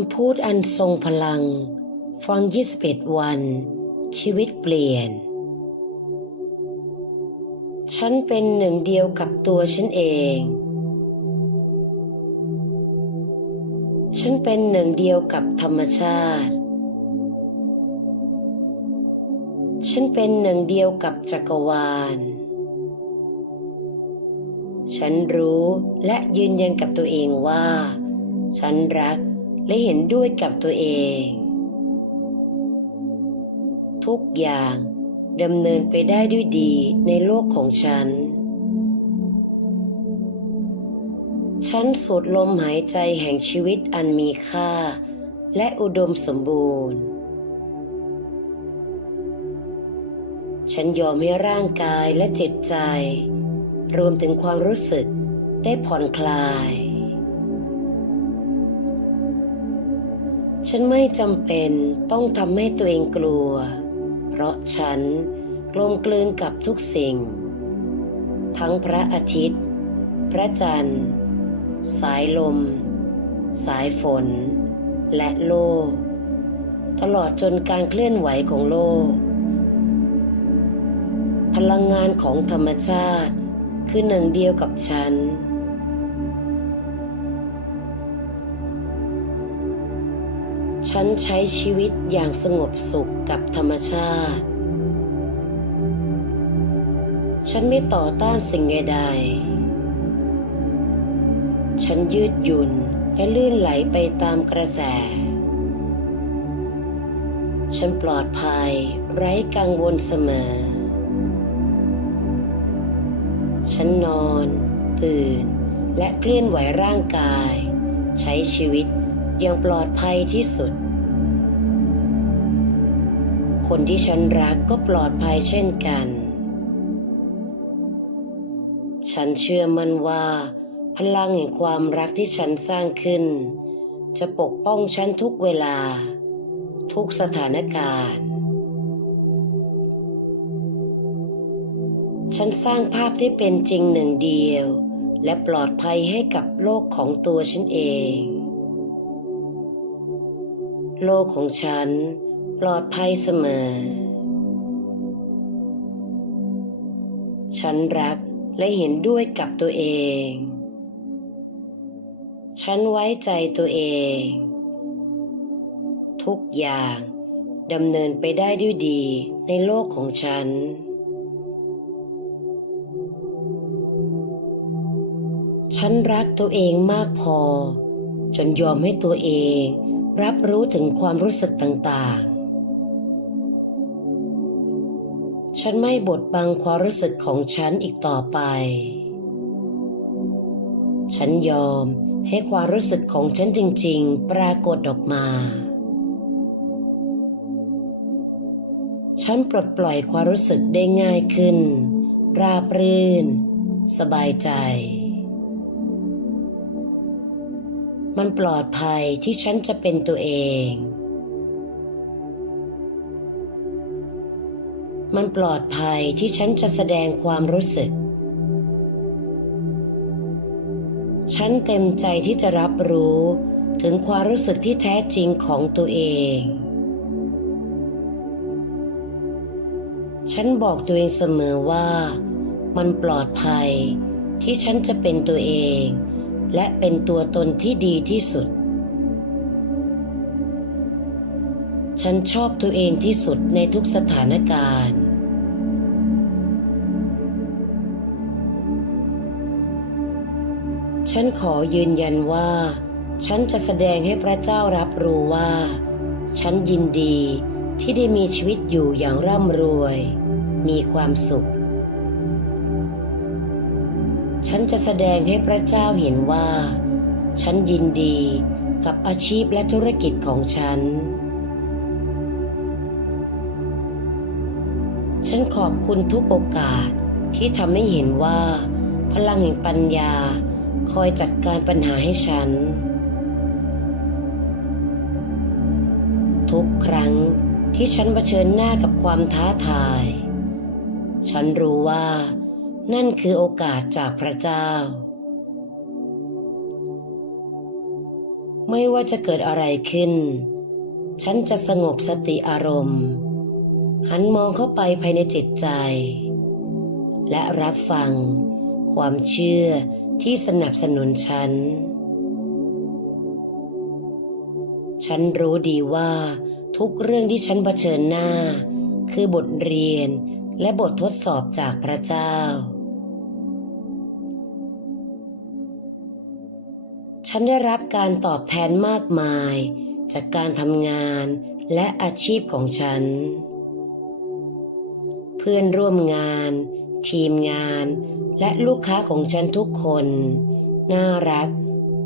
ำพูดอันทรงพลัง ฟัง 21 วัน ชีวิตเปลี่ยน ฉันเป็นหนึ่งเดียวกับตัวฉันเอง ฉันเป็นหนึ่งเดียวกับธรรมชาติ ฉันเป็นหนึ่งเดียวกับจักรวาล ฉันรู้และยืนยันกับตัวเองว่า ฉันรัก และเห็นด้วยกับตัวเอง ทุกอย่างดำเนินไปได้ด้วยดีในโลกของฉัน ฉันสูดลมหายใจแห่งชีวิตอันมีค่า และอุดมสมบูรณ์ ฉันยอมให้ร่างกายและจิตใจ รวมถึงความรู้สึกได้ผ่อนคลาย ฉันไม่จำเป็นต้องทำให้ตัวเองกลัว เพราะฉันกลมกลืนกับทุกสิ่ง ทั้งพระอาทิตย์ พระจันทร์ สายลม สายฝน และโลก ตลอดจนการเคลื่อนไหวของโลก พลังงานของธรรมชาติคือหนึ่งเดียวกับฉัน ฉันใช้ชีวิตอย่างสงบสุขกับธรรมชาติ ฉันไม่ต่อต้านสิ่งใดๆ ฉันยืดหยุ่นและลื่นไหลไปตามกระแส ฉันปลอดภัยไร้กังวลเสมอ ฉันนอน ตื่น และเคลื่อนไหวร่างกาย ใช้ชีวิต อย่างปลอดภัยที่สุด คนที่ฉันรักก็ปลอดภัยเช่นกัน ฉันเชื่อมั่นว่า พลังแห่งความรักที่ฉันสร้างขึ้น จะปกป้องฉันทุกเวลา ทุกสถานการณ์ ฉันสร้างภาพที่เป็นจริงหนึ่งเดียวและปลอดภัยให้กับโลกของตัวฉันเอง โลกของฉันปลอดภัยเสมอ ฉันรักและเห็นด้วยกับตัวเอง ฉันไว้ใจตัวเอง ทุกอย่างดำเนินไปได้ด้วยดีในโลกของฉัน ฉันรักตัวเองมากพอ จนยอมให้ตัวเอง รับรู้ถึงความรู้สึกต่างๆ ฉันไม่บดบังความรู้สึกของฉันอีกต่อไป ฉันยอมให้ความรู้สึกของฉันจริง ๆ ปรากฏออกมา ฉันปลดปล่อยความรู้สึกได้ง่ายขึ้น ราบรื่น สบายใจ มันปลอดภัยที่ฉันจะเป็นตัวเอง มันปลอดภัยที่ฉันจะแสดงความรู้สึก ฉันเต็มใจที่จะรับรู้ถึงความรู้สึกที่แท้จริงของตัวเอง ฉันบอกตัวเองเสมอว่า มันปลอดภัยที่ฉันจะเป็นตัวเอง และเป็นตัวตนที่ดีที่สุด ฉันชอบตัวเองที่สุดในทุกสถานการณ์ ฉันขอยืนยันว่า ฉันจะแสดงให้พระเจ้ารับรู้ว่า ฉันยินดีที่ได้มีชีวิตอยู่อย่างร่ำรวย มีความสุข ฉันจะแสดงให้พระเจ้าเห็นว่า ฉันยินดีกับอาชีพและธุรกิจของฉัน ฉันขอบคุณทุกโอกาสที่ทำให้เห็นว่า พลังแห่งปัญญาคอยจัดการปัญหาให้ฉัน ทุกครั้งที่ฉันเผชิญหน้ากับความท้าทาย ฉันรู้ว่า นั่นคือโอกาสจากพระเจ้า ไม่ว่าจะเกิดอะไรขึ้น ฉันจะสงบสติอารมณ์ หันมองเข้าไปภายในจิตใจ และรับฟังความเชื่อที่สนับสนุนฉัน ฉันรู้ดีว่าทุกเรื่องที่ฉันเผชิญหน้า คือบทเรียนและบททดสอบจากพระเจ้า ฉันได้รับการตอบแทนมากมาย จากการทำงานและอาชีพของฉัน เพื่อนร่วมงาน ทีมงาน และลูกค้าของฉันทุกคน น่ารัก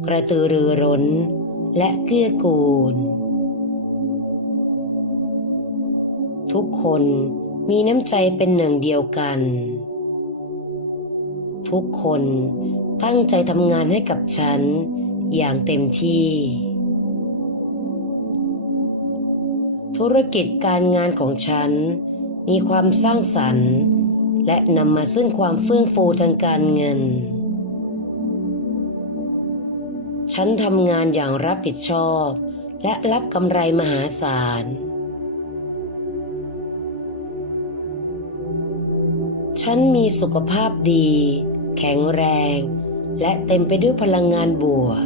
กระตือรือร้น และเกื้อกูล ทุกคนมีน้ำใจเป็นหนึ่งเดียวกัน ทุกคนตั้งใจทำงานให้กับฉัน อย่างเต็มที่ ธุรกิจการงานของฉัน มีความสร้างสรรค์ และนำมาซึ่งความเฟื่องฟูทางการเงิน ฉันทำงานอย่างรับผิดชอบ และรับกำไรมหาศาลฉันมีสุขภาพดี แข็งแรง และเต็มไปด้วยพลังงานบวก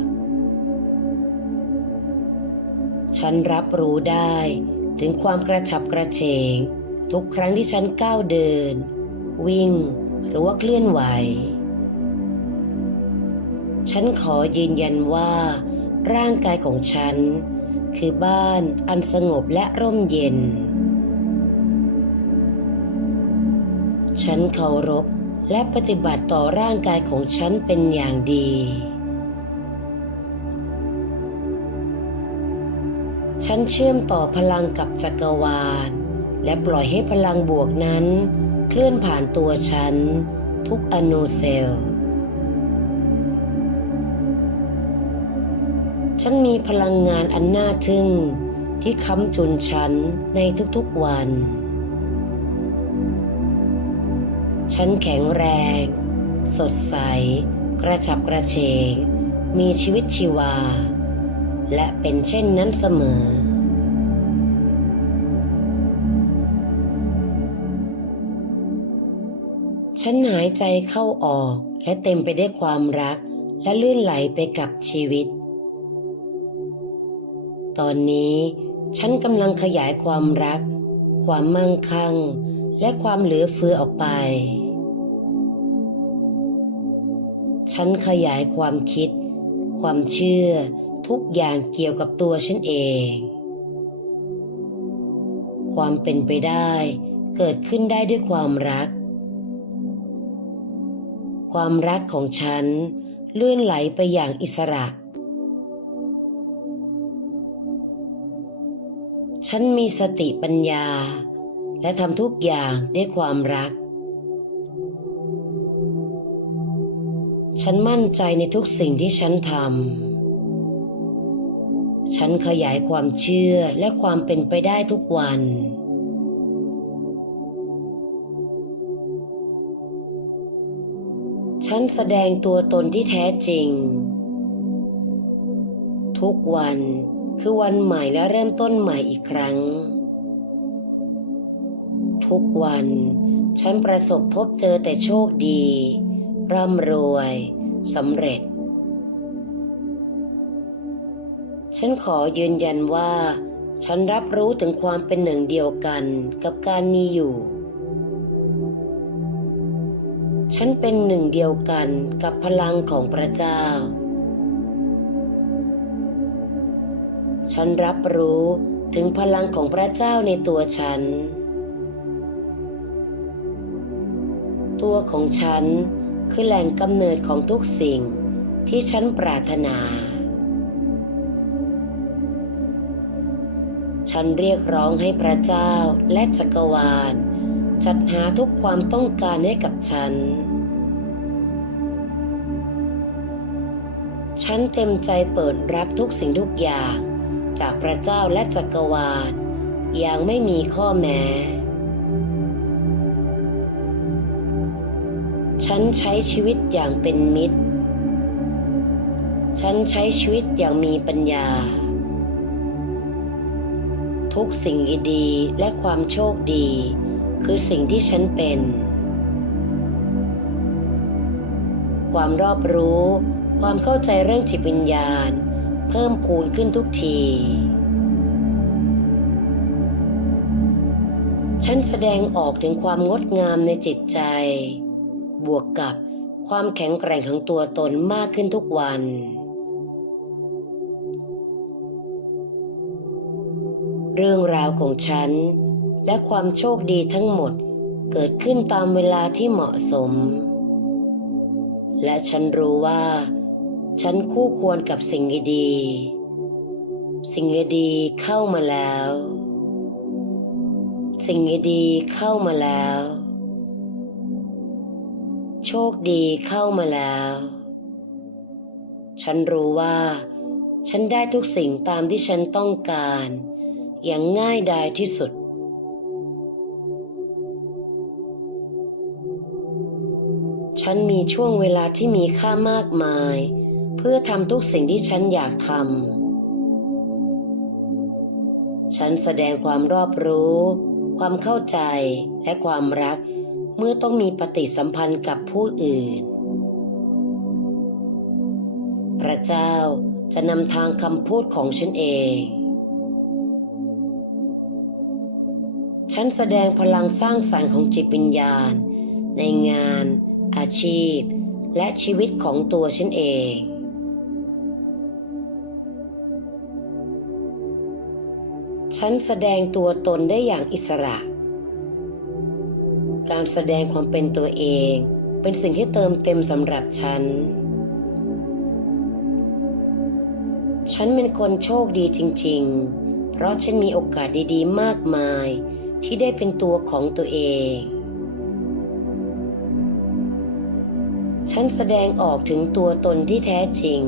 ฉันรับรู้ได้ถึงความกระฉับกระเฉง ทุกครั้งที่ฉันก้าวเดิน วิ่งหรือว่าเคลื่อนไหว ฉันขอยืนยันว่า ร่างกายของฉัน คือบ้านอันสงบและร่มเย็น ฉันเคารพและปฏิบัติต่อร่างกายของฉันเป็นอย่างดี ฉันเชื่อมต่อพลังกับจักรวาล และปล่อยให้พลังบวกนั้น เคลื่อนผ่านตัวฉัน ทุกอนูเซลล์ฉันมีพลังงานอันน่าทึ่ง ที่ค้ำจุนฉันในทุกๆวัน ฉันแข็งแรง สดใส กระฉับกระเฉง มีชีวิตชีวา และเป็นเช่นนั้นเสมอ ฉันหายใจเข้าออก และเต็มไปด้วยความรัก และลื่นไหลไปกับชีวิต ตอนนี้ ฉันกำลังขยายความรัก ความมั่งคั่ง และความเหลือเฟือออกไป ฉันขยายความคิด ความเชื่อ ทุกอย่างเกี่ยวกับตัวฉันเอง ความเป็นไปได้ เกิดขึ้นได้ด้วยความรัก ความรักของฉันเลื่อนไหลไปอย่างอิสระ ฉันมีสติปัญญา และทำทุกอย่างด้วยความรัก ฉันมั่นใจในทุกสิ่งที่ฉันทำ ฉันขยายความเชื่อและความเป็นไปได้ทุกวัน ฉันแสดงตัวตนที่แท้จริง ทุกวันคือวันใหม่และเริ่มต้นใหม่อีกครั้ง ทุกวัน ฉันประสบพบเจอแต่โชคดี ร่ำรวยสำเร็จ ฉันขอยืนยันว่า ฉันรับรู้ถึงความเป็นหนึ่งเดียวกันกับการมีอยู่ ฉันเป็นหนึ่งเดียวกันกับพลังของพระเจ้า ฉันรับรู้ถึงพลังของพระเจ้าในตัวฉัน ตัวของฉันคือแหล่งกำเนิดของทุกสิ่งที่ฉันปรารถนา ฉันเรียกร้องให้พระเจ้าและจักรวาลจัดหาทุกความต้องการให้กับฉัน ฉันเต็มใจเปิดรับทุกสิ่งทุกอย่าง จากพระเจ้าและจักรวาลอย่างไม่มีข้อแม้ ฉันใช้ชีวิตอย่างเป็นมิตร ฉันใช้ชีวิตอย่างมีปัญญา ทุกสิ่งดีๆและความโชคดี คือสิ่งที่ฉันเป็น ความรอบรู้ ความเข้าใจเรื่องจิตวิญญาณ เพิ่มพูนขึ้นทุกที ฉันแสดงออกถึงความงดงามในจิตใจ บวกกับความแข็งแกร่งของตัวตนมากขึ้นทุกวัน เรื่องราวของฉัน และความโชคดีทั้งหมดเกิดขึ้นตามเวลาที่เหมาะสม และฉันรู้ว่า ฉันคู่ควรกับสิ่งดีๆสิ่งดีๆเข้ามาแล้ว สิ่งดีๆเข้ามาแล้ว โชคดีเข้ามาแล้ว ฉันรู้ว่า ฉันได้ทุกสิ่งตามที่ฉันต้องการ อย่างง่ายดายที่สุดฉันมีช่วงเวลาที่มีค่ามากมาย พื่อทำทุกสิ่งที่ฉันอยากทำ ฉันแสดงความรอบรู้ ความเข้าใจและความรัก เมื่อต้องมีปฏิสัมพันธ์กับผู้อื่น พระเจ้าจะนำทางคำพูดของฉันเอง ฉันแสดงพลังสร้างสรรค์ของจิตวิญญาณ ในงาน อาชีพ และชีวิตของตัวฉันเอง ฉันแสดงตัวตนได้อย่างอิสระ การแสดงความเป็นตัวเองเป็นสิ่งที่เติมเต็มสำหรับฉัน ฉันเป็นคนโชคดีจริง ๆ เพราะฉันมีโอกาสดีๆ มากมายที่ได้เป็นตัวของตัวเอง ฉันแสดงออกถึงตัวตนที่แท้จริง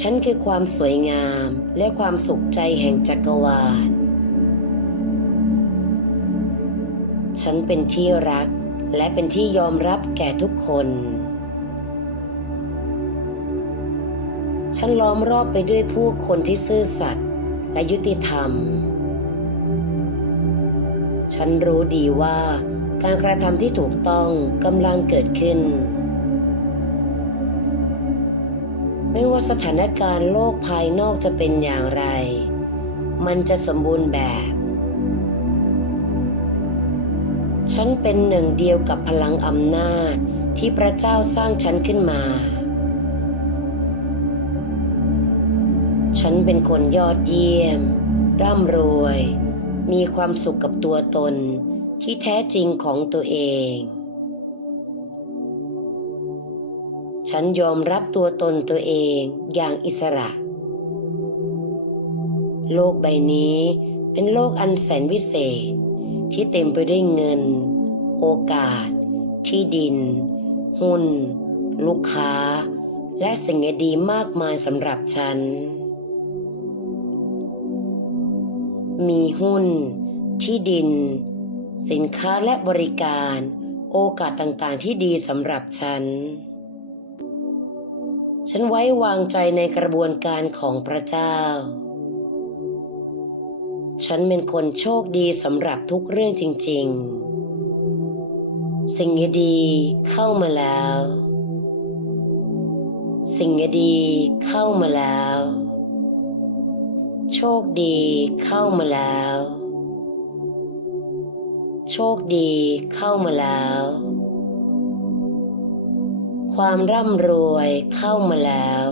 ฉันคือความสวยงามและความสุขใจแห่งจักรวาล ฉันเป็นที่รักและเป็นที่ยอมรับแก่ทุกคน ฉันล้อมรอบไปด้วยผู้คนที่ซื่อสัตย์และยุติธรรม ฉันรู้ดีว่าการกระทำที่ถูกต้องกำลังเกิดขึ้น ไม่ว่าสถานการณ์โลกภายนอกจะเป็นอย่างไร มันจะสมบูรณ์แบบ ฉันเป็นหนึ่งเดียวกับพลังอำนาจที่พระเจ้าสร้างฉันขึ้นมา ฉันเป็นคนยอดเยี่ยม ร่ำรวย มีความสุขกับตัวตนที่แท้จริงของตัวเอง ฉันยอมรับตัวตนตัวเองอย่างอิสระ โลกใบนี้เป็นโลกอันแสนวิเศษ ที่เต็มไปด้วยเงิน โอกาส ที่ดิน หุ้น ลูกค้า และสิ่งดีมากมายสำหรับฉัน มีหุ้น ที่ดิน สินค้าและบริการ โอกาสต่างๆที่ดีสำหรับฉัน ฉันไว้วางใจในกระบวนการของพระเจ้า ฉันเป็นคนโชคดีสำหรับทุกเรื่องจริง ๆ สิ่งดีเข้ามาแล้ว สิ่งดีเข้ามาแล้ว โชคดีเข้ามาแล้ว โชคดีเข้ามาแล้ว ความร่ำรวยเข้ามาแล้ว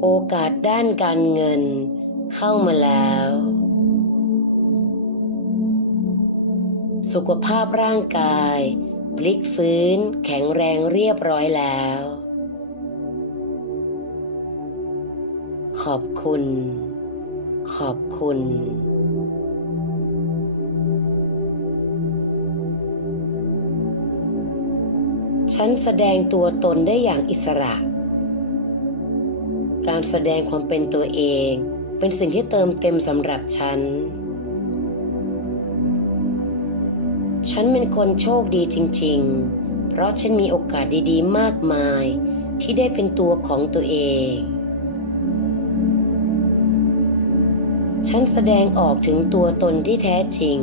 โอกาสด้านการเงินเข้ามาแล้ว สุขภาพร่างกายพลิกฟื้นแข็งแรงเรียบร้อยแล้ว ขอบคุณ ขอบคุณ ฉันแสดงตัวตนได้อย่างอิสระ การแสดงความเป็นตัวเองเป็นสิ่งที่เติมเต็มสำหรับฉัน ฉันเป็นคนโชคดีจริง ๆ เพราะฉันมีโอกาสดีๆ มากมายที่ได้เป็นตัวของตัวเอง ฉันแสดงออกถึงตัวตนที่แท้จริง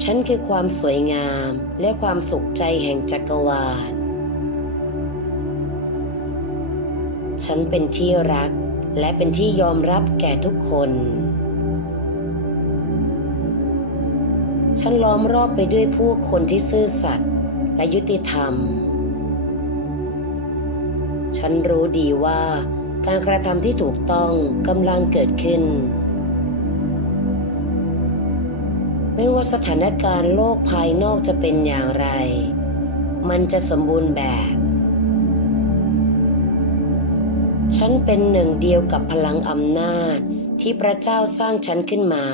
ฉันคือความสวยงามและความสุขใจแห่งจักรวาล ฉันเป็นที่รักและเป็นที่ยอมรับแก่ทุกคน ฉันล้อมรอบไปด้วยผู้คนที่ซื่อสัตย์และยุติธรรม ฉันรู้ดีว่าการกระทำที่ถูกต้องกำลังเกิดขึ้น ไม่ว่าสถานการณ์โลกภายนอกจะเป็นอย่างไร มันจะสมบูรณ์แบบ ฉันเป็นหนึ่งเดียวกับพลังอำนาจที่พระเจ้าสร้างฉันขึ้นมา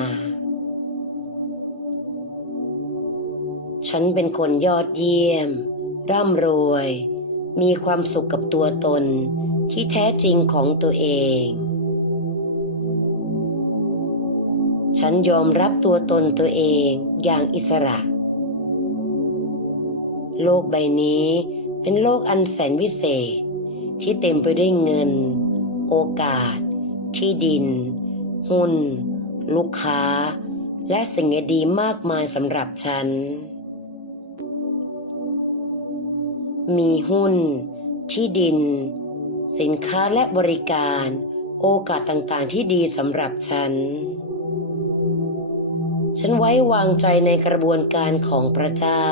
ฉันเป็นคนยอดเยี่ยม ร่ำรวย มีความสุขกับตัวตนที่แท้จริงของตัวเอง ฉันยอมรับตัวตนตัวเองอย่างอิสระ โลกใบนี้เป็นโลกอันแสนวิเศษ ที่เต็มไปด้วยเงิน โอกาส ที่ดิน หุ้น ลูกค้า และสิ่งดีๆมากมายสำหรับฉัน มีหุ้น ที่ดิน สินค้าและบริการ โอกาสต่างๆที่ดีสำหรับฉัน ฉันไว้วางใจในกระบวนการของพระเจ้า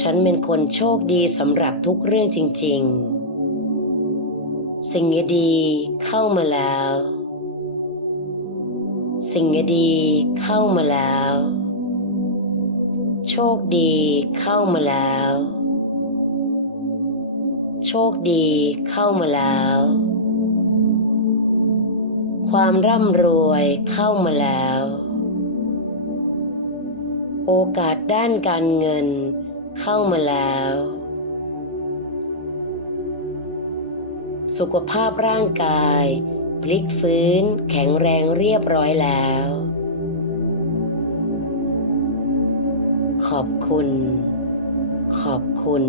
ฉันเป็นคนโชคดีสำหรับทุกเรื่องจริง ๆ สิ่งดีๆเข้ามาแล้ว สิ่งดีๆเข้ามาแล้ว โชคดีเข้ามาแล้ว โชคดีเข้ามาแล้ว ความร่ำรวยเข้ามาแล้ว โอกาสด้านการเงินเข้ามาแล้ว สุขภาพร่างกาย พลิกฟื้นแข็งแรงเรียบร้อยแล้ว ขอบคุณ ขอบคุณ